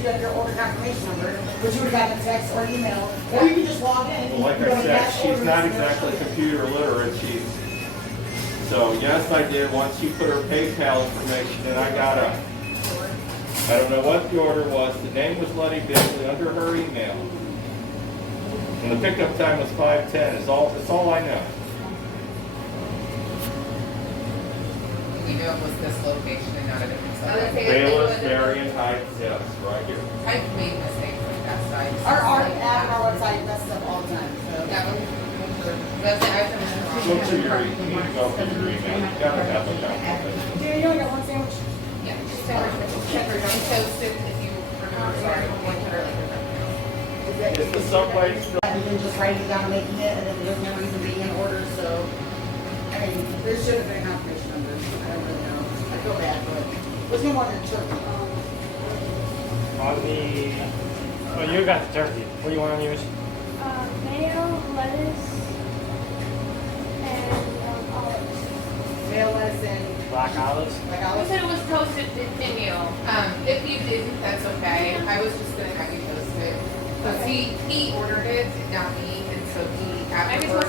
you have your order confirmation number, which you would have gotten a text or email, or you can just log in. Well, like I said, she's not exactly computer literate. So yes, I did. Once she put her PayPal information in, I got a. I don't know what the order was. The name was Letty Bisley under her email. And the pickup time was 5:10. It's all I know. The email was this location and not a different I would site. say Bayless, Marion Heights, yes, right here. I've made mistakes like that site. Our app and our website messes up all the time, so. That was, that's it, I've done it Go wrong. to your, you need to go through your email. You gotta have a confirmation. Dude, you only got one sandwich? Yeah, just and toasted if you remember, sorry, one hundred like Is the subway still? Rather than just writing it down and making it, and then there's no reason being in order, so. I mean, there should have been a confirmation number, I don't really know, I feel bad, but, what's going on in turkey? On the, oh, you got the turkey. What do you want on yours? Mayo, lettuce, and olives. Mayo lettuce and Black olives? like You olives? said it was toasted thin meal. If you didn't, that's okay. I was just gonna have you toast it. Because he ordered it, not me, and so he Maybe afterwards.